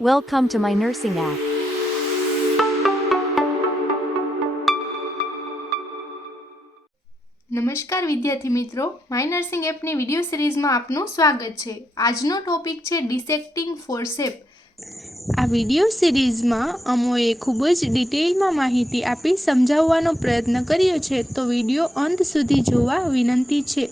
Welcome to my nursing app. નમસ્કાર વિદ્યાર્થી મિત્રો માય નર્સિંગ એપની વીડિયો સિરીઝમાં આપનું સ્વાગત છે. આજનો ટોપિક છે ડિસેક્ટિંગ ફોરસેપ આ વિડિયો સિરીઝમાં અમોએ ખૂબ જ ડિટેલમાં માહિતી આપી સમજાવવાનો પ્રયત્ન કર્યો છે તો વિડિયો અંત સુધી જોવા વિનંતી છે.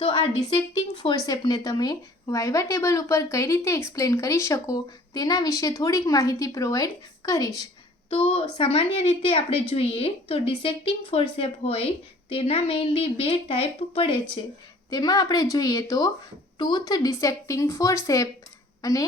તો આ ડિસેક્ટિંગ ફોરસેપને તમે વાઇવા ટેબલ ઉપર કઈ રીતે એક્સપ્લેન કરી શકો તેના વિશે થોડીક માહિતી પ્રોવાઈડ કરીશ. તો સામાન્ય રીતે આપણે જોઈએ તો ડિસેક્ટિંગ ફોરસેપ હોય તેના મેઇનલી બે ટાઈપ પડે છે. તેમાં આપણે જોઈએ તો ટૂથ ડિસેક્ટિંગ ફોરસેપ અને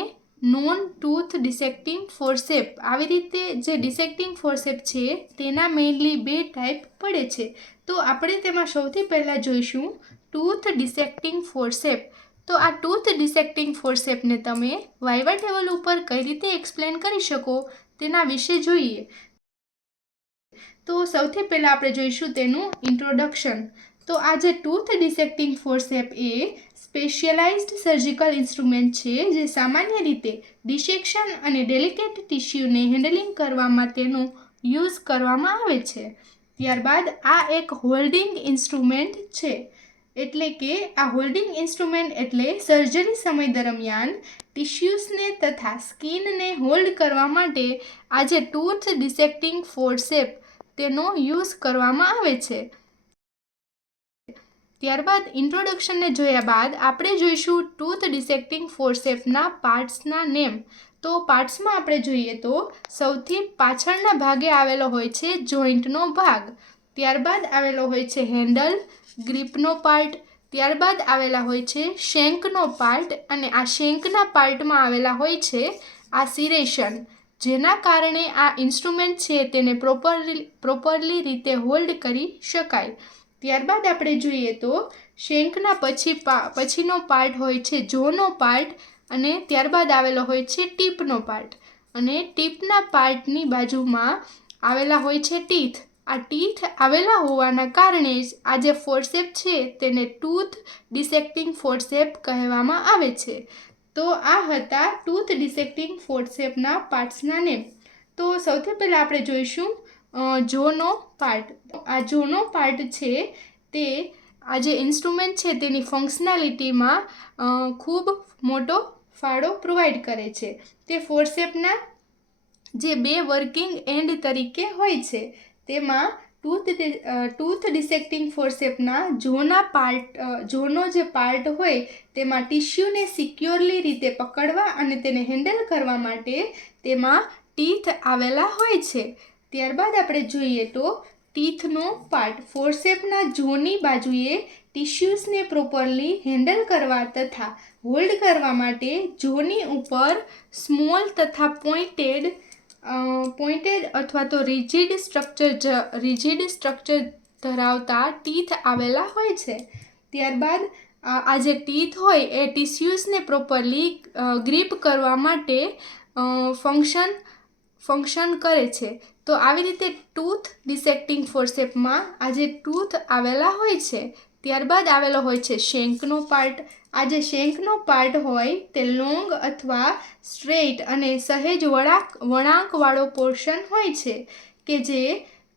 નોન ટૂથ ડિસેક્ટિંગ ફોરસેપ આવી રીતે જે ડિસેક્ટિંગ ફોરસેપ છે તેના મેઇનલી બે ટાઈપ પડે છે. તો આપણે તેમાં સૌથી પહેલાં જોઈશું ટૂથ ડિસેક્ટિંગ ફોરસેપ તો આ ટૂથ ડિસેક્ટિંગ ફોરસેપને તમે વાઇવા ટેબલ ઉપર કઈ રીતે એક્સપ્લેન કરી શકો તેના વિશે જોઈએ. તો સૌથી પહેલાં આપણે જોઈશું તેનું ઇન્ટ્રોડક્શન. તો આ જે ટૂથ ડિસેક્ટિંગ ફોર્સેપ એ સ્પેશિયલાઇઝ્ડ સર્જિકલ ઇન્સ્ટ્રુમેન્ટ છે જે સામાન્ય રીતે ડિસેક્શન અને ડેલિકેટ ટિશ્યુને હેન્ડલિંગ કરવામાં તેનો યુઝ કરવામાં આવે છે. ત્યારબાદ આ એક હોલ્ડિંગ ઇન્સ્ટ્રુમેન્ટ છે. એટલે કે આ હોલ્ડિંગ ઇન્સ્ટ્રુમેન્ટ એટલે સર્જરી સમય દરમિયાન ટિશ્યુઝને તથા સ્કિનને હોલ્ડ કરવા માટે આજે ટૂથ ડિસેક્ટિંગ ફોરસેપ તેનો યુઝ કરવામાં આવે છે. ત્યારબાદ ઇન્ટ્રોડક્શનને જોયા બાદ આપણે જોઈશું ટૂથ ડિસેક્ટિંગ ફોરસેપના પાર્ટ્સના નેમ તો પાર્ટ્સમાં આપણે જોઈએ તો સૌથી પાછળના ભાગે આવેલો હોય છે જોઈન્ટનો ભાગ. ત્યારબાદ આવેલો હોય છે હેન્ડલ ગ્રીપનો પાર્ટ ત્યારબાદ આવેલા હોય છે શેંકનો પાર્ટ અને આ શેંકના પાર્ટમાં આવેલા હોય છે આ સિરેશન. જેના કારણે આ ઇન્સ્ટ્રુમેન્ટ છે તેને પ્રોપરલી પ્રોપરલી રીતે હોલ્ડ કરી શકાય. ત્યારબાદ આપણે જોઈએ તો શેંકના પછી પછીનો પાર્ટ હોય છે જોનો પાર્ટ અને ત્યારબાદ આવેલો હોય છે ટીપનો પાર્ટ. અને ટીપના પાર્ટની બાજુમાં આવેલા હોય છે ટીથ. આ ટીથ આવેલા હોવાના કારણે જ આ જે ફોરસેપ છે તેને ટૂથ ડિસેક્ટિંગ ફોર્સેપ કહેવામાં આવે છે. તો આ હતા ટૂથ ડિસેક્ટિંગ ફોર્સેપના પાર્ટ્સના નેમ. તો સૌથી પહેલાં આપણે જોઈશું જોનો પાર્ટ. આ જોનો પાર્ટ છે તે આ જે ઇન્સ્ટ્રુમેન્ટ છે તેની ફંક્શનાલિટીમાં ખૂબ મોટો ફાળો પ્રોવાઈડ કરે છે. તે ફોર્સેપના જે બે વર્કિંગ એન્ડ તરીકે હોય છે. તેમાં ટૂથ ટૂથ ડિસેક્ટિંગ ફોરસેપના જોના પાર્ટ જોનો જે પાર્ટ હોય તેમાં ટિશ્યુને સિક્યોરલી રીતે પકડવા અને તેને હેન્ડલ કરવા માટે તેમાં ટીથ આવેલા હોય છે. ત્યારબાદ આપણે જોઈએ તો ટીથનો પાર્ટ ફોરસેપના જોની બાજુએ ટિશ્યુઝને પ્રોપરલી હેન્ડલ કરવા તથા હોલ્ડ કરવા માટે જોની ઉપર સ્મોલ તથા પોઇન્ટેડ પોઇન્ટેડ અથવા તો રિજિડ સ્ટ્રક્ચર રિજિડ સ્ટ્રક્ચર ધરાવતા ટીથ આવેલા હોય છે. ત્યારબાદ આ જે ટીથ હોય એ ટીસ્યુઝને પ્રોપરલી ગ્રીપ કરવા માટે ફંક્શન ફંક્શન કરે છે. તો આવી રીતે ટૂથ ડિસેક્ટિંગ ફોરસેપમાં આ જે ટૂથ આવેલા હોય છે, ત્યારબાદ આવેલો હોય છે શેંકનો પાર્ટ આ જે શેંકનો પાર્ટ હોય તે લોંગ અથવા સ્ટ્રેટ અને સહેજ વળાંક, વળાંકવાળો પોર્શન હોય છે કે જે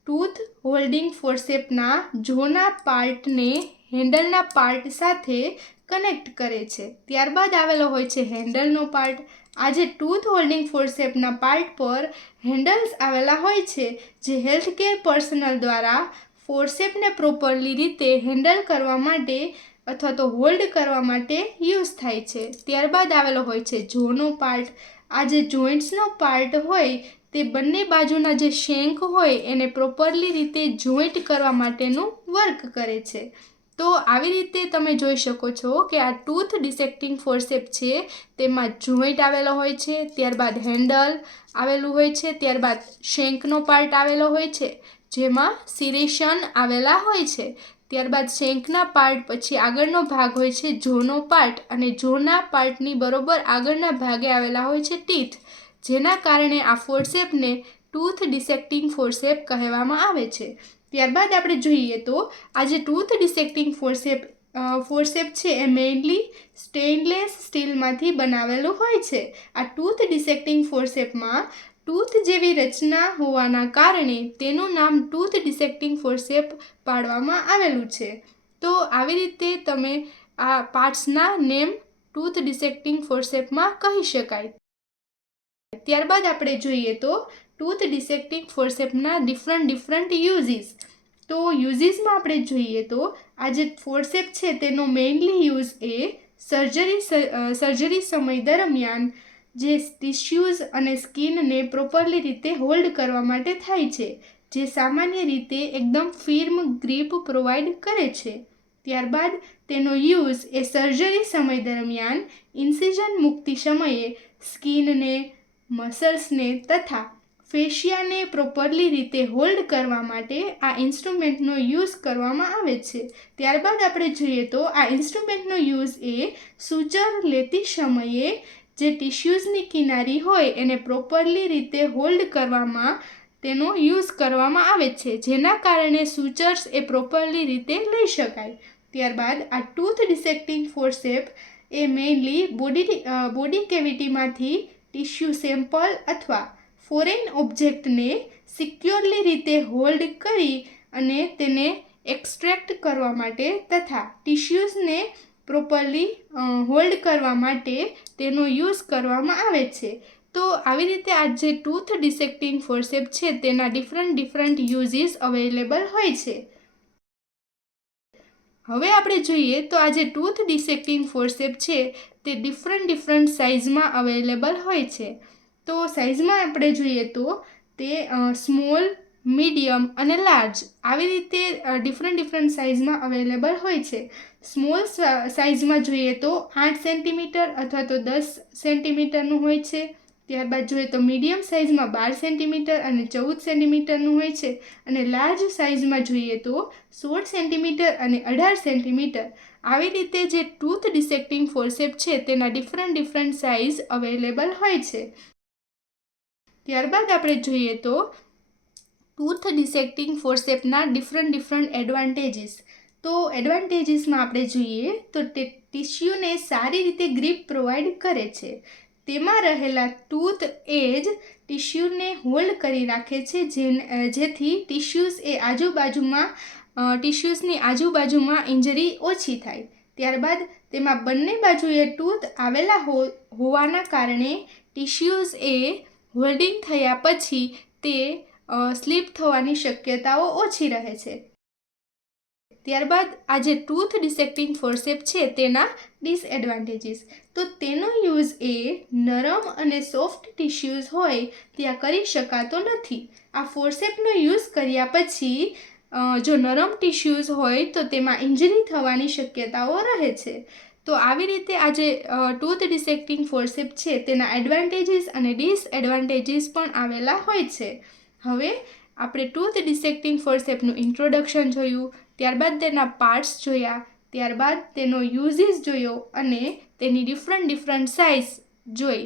ટૂથ હોલ્ડિંગ ફોરસેપના જોના પાર્ટને હેન્ડલના પાર્ટ સાથે કનેક્ટ કરે છે. ત્યારબાદ આવેલો હોય છે હેન્ડલનો પાર્ટ. આ જે ટૂથ હોલ્ડિંગ ફોરસેપના પાર્ટ પર હેન્ડલ્સ આવેલા હોય છે જે હેલ્થ કેર પર્સનલ દ્વારા ફોરસેપને પ્રોપરલી રીતે હેન્ડલ કરવા માટે અથવા તો હોલ્ડ કરવા માટે યુઝ થાય છે. ત્યારબાદ આવેલો હોય છે જોનો પાર્ટ. આ જે જોઈન્ટ્સનો પાર્ટ હોય, તે બંને બાજુના જે શેંક હોય, એને પ્રોપરલી રીતે જોઈન્ટ કરવા માટેનું વર્ક કરે છે. તો આવી રીતે તમે જોઈ શકો છો કે આ ટૂથ ડિસેક્ટિંગ ફોરસેપ છે, તેમાં જોઈન્ટ આવેલો હોય છે, ત્યારબાદ હેન્ડલ આવેલું હોય છે, ત્યારબાદ શેંકનો પાર્ટ આવેલો હોય છે, જેમાં સિરેશન આવેલા હોય છે. ત્યારબાદ શેંકના પાર્ટ પછી આગળનો ભાગ હોય છે જોનો પાર્ટ અને જોના પાર્ટની બરોબર આગળના ભાગે આવેલા હોય છે ટીથ, જેના કારણે આ ફોરસેપને ટૂથ ડિસેક્ટિંગ ફોરસેપ કહેવામાં આવે છે. ત્યારબાદ આપણે જોઈએ તો, આ જે ટૂથ ડિસેક્ટિંગ ફોરસેપ ફોર્સેપ છે એ મેઇનલી સ્ટેનલેસ સ્ટીલમાંથી બનાવેલું હોય છે. આ ટૂથ ડિસેક્ટિંગ ફોર્સેપમાં ટૂથ જેવી રચના હોવાના કારણે તેનું નામ ટૂથ ડિસેક્ટિંગ ફોર્સેપ પાડવામાં આવેલું છે. તો આવી રીતે તમે આ પાર્ટ્સના નેમ ટૂથ ડિસેક્ટિંગ ફોર્સેપમાં કહી શકાય. ત્યારબાદ આપણે જોઈએ તો ટૂથ ડિસેક્ટિંગ ફોર્સેપના ડિફરન્ટ ડિફરન્ટ યુઝીસ. તો યુઝીસમાં આપણે જોઈએ તો આ જે ફોર્સેપ છે તેનો મેઇનલી યુઝ એ સર્જરી સર્જરી સમય દરમિયાન જે ટિશ્યુઝ અને સ્કિનને પ્રોપરલી રીતે હોલ્ડ કરવા માટે થાય છે, જે સામાન્ય રીતે એકદમ ફિર્મ ગ્રીપ પ્રોવાઈડ કરે છે. ત્યારબાદ તેનો યુઝ એ સર્જરી સમય દરમિયાન ઇન્સિઝન મુક્તિ સમયે સ્કિનને મસલ્સને તથા ફેશિયાને પ્રોપરલી રીતે હોલ્ડ કરવા માટે આ ઇન્સ્ટ્રુમેન્ટનો યુઝ કરવામાં આવે છે. ત્યારબાદ આપણે જોઈએ તો આ ઇન્સ્ટ્રુમેન્ટનો યુઝ એ સૂચર લેતી સમયે જે ટિશ્યુઝની કિનારી હોય એને પ્રોપરલી રીતે હોલ્ડ કરવામાં તેનો યુઝ કરવામાં આવે છે. જેના કારણે સૂચર્સ એ પ્રોપરલી રીતે લઈ શકાય. ત્યારબાદ આ ટૂથ ડિસેક્ટિંગ ફોર્સેપ એ મેઇનલી બોડી બોડી કેવિટીમાંથી ટિશ્યુ સેમ્પલ અથવા ફોરેન ઓબ્જેક્ટને સિક્યોરલી રીતે હોલ્ડ કરી અને તેને એક્સ્ટ્રેક્ટ કરવા માટે તથા ટિશ્યુઝને પ્રોપરલી હોલ્ડ કરવા માટે તેનો યુઝ કરવામાં આવે છે. તો આવી રીતે આ જે ટૂથ ડિસેક્ટિંગ ફોર્સેપ છે, તેના ડિફરન્ટ ડિફરન્ટ યુઝીસ અવેલેબલ હોય છે. હવે આપણે જોઈએ તો આ જે ટૂથ ડિસેક્ટિંગ ફોર્સેપ છે, તે ડિફરન્ટ ડિફરન્ટ સાઇઝમાં અવેલેબલ હોય છે. તો સાઇઝમાં આપણે જોઈએ તો તે સ્મોલ મીડિયમ અને લાર્જ આવી રીતે ડિફરન્ટ ડિફરન્ટ સાઇઝમાં અવેલેબલ હોય છે. સ્મોલ સાઇઝમાં જોઈએ તો આઠ સેન્ટીમીટર અથવા તો દસ સેન્ટીમીટરનું હોય છે. ત્યારબાદ જોઈએ તો મીડિયમ સાઇઝમાં બાર સેન્ટીમીટર અને ચૌદ સેન્ટીમીટરનું હોય છે. અને લાર્જ સાઇઝમાં જોઈએ તો સોળ સેન્ટીમીટર અને અઢાર સેન્ટીમીટર આવી રીતે જે ટૂથ ડિસેક્ટિંગ ફોર્સેપ છે તેના ડિફરન્ટ ડિફરન્ટ સાઇઝ અવેલેબલ હોય છે. ત્યારબાદ આપણે જોઈએ તો ટૂથ ડિસેક્ટિંગ ફોર્સેપના ડિફરન્ટ ડિફરન્ટ એડવાન્ટેજીસ. તો એડવાન્ટેજીસમાં આપણે જોઈએ તો તે ટિશ્યુને સારી રીતે ગ્રીપ પ્રોવાઈડ કરે છે. તેમાં રહેલા ટૂથ એજ ટિશ્યુને હોલ્ડ કરી રાખે છે જેથી ટિશ્યુઝ એ આજુબાજુમાં ટિશ્યુઝની આજુબાજુમાં ઇન્જરી ઓછી થાય. ત્યારબાદ તેમાં બંને બાજુએ ટૂથ આવેલા હો, હોવાના કારણે ટિશ્યુઝ એ હોલ્ડિંગ થયા પછી તે સ્લીપ થવાની શક્યતાઓ ઓછી રહે છે. ત્યારબાદ આ જે ટૂથ ડિસેક્ટિંગ ફોર્સેપ છે તેના ડિસએડવાન્ટેજીસ. તો તેનો યુઝ એ નરમ અને સોફ્ટ ટિશ્યુઝ હોય ત્યાં કરી શકાતો નથી. આ ફોર્સેપનો યુઝ કર્યા પછી જો નરમ ટિશ્યુઝ હોય તો તેમાં ઇન્જરી થવાની શક્યતાઓ રહે છે. તો આવી રીતે આ જે ટૂથ ડિસેક્ટિંગ ફોર્સેપ છે તેના એડવાન્ટેજીસ અને ડિસએડવાન્ટેજીસ પણ આવેલા હોય છે. હવે આપણે ટૂથ ડિસેક્ટિંગ ફોર્સેપનું ઇન્ટ્રોડક્શન જોયું, ત્યારબાદ તેના પાર્ટ્સ જોયા, ત્યારબાદ તેનો યુઝીસ જોયો અને તેની ડિફરન્ટ ડિફરન્ટ સાઇઝ જોઈ.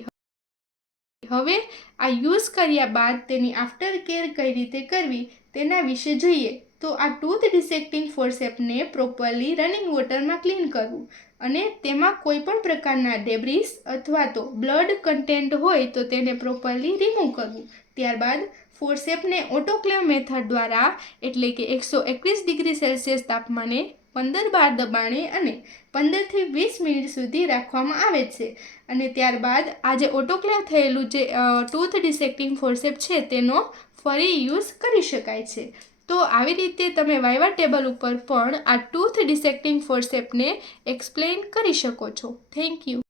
હવે આ યુઝ કર્યા બાદ તેની આફ્ટર કેર કઈ રીતે કરવી તેના વિશે જોઈએ. તો આ ટૂથ ડિસેક્ટિંગ ફોર્સેપને પ્રોપરલી રનિંગ વોટરમાં ક્લીન કરવું અને તેમાં કોઈ પણ પ્રકારના ડેબ્રિસ અથવા તો બ્લડ કન્ટેન્ટ હોય તો તેને પ્રોપરલી રિમૂવ કરવું. ત્યારબાદ ફોરસેપને ઓટોક્લેવ મેથડ દ્વારા એટલે કે એકસો એકવીસ ડિગ્રી સેલ્સિયસ તાપમાને પંદર બાર દબાણે અને પંદરથી વીસ મિનિટ સુધી રાખવામાં આવે છે. અને ત્યારબાદ આ જે ઓટોક્લેવ થયેલું જે ટૂથ ડિસેક્ટિંગ ફોરસેપ છે તેનો ફરી યુઝ કરી શકાય છે. તો આવી રીતે તમે વાઇવા ટેબલ ઉપર પણ આ ટૂથ ડિસેક્ટિંગ ફોરસેપને એક્સપ્લેન કરી શકો છો. Thank you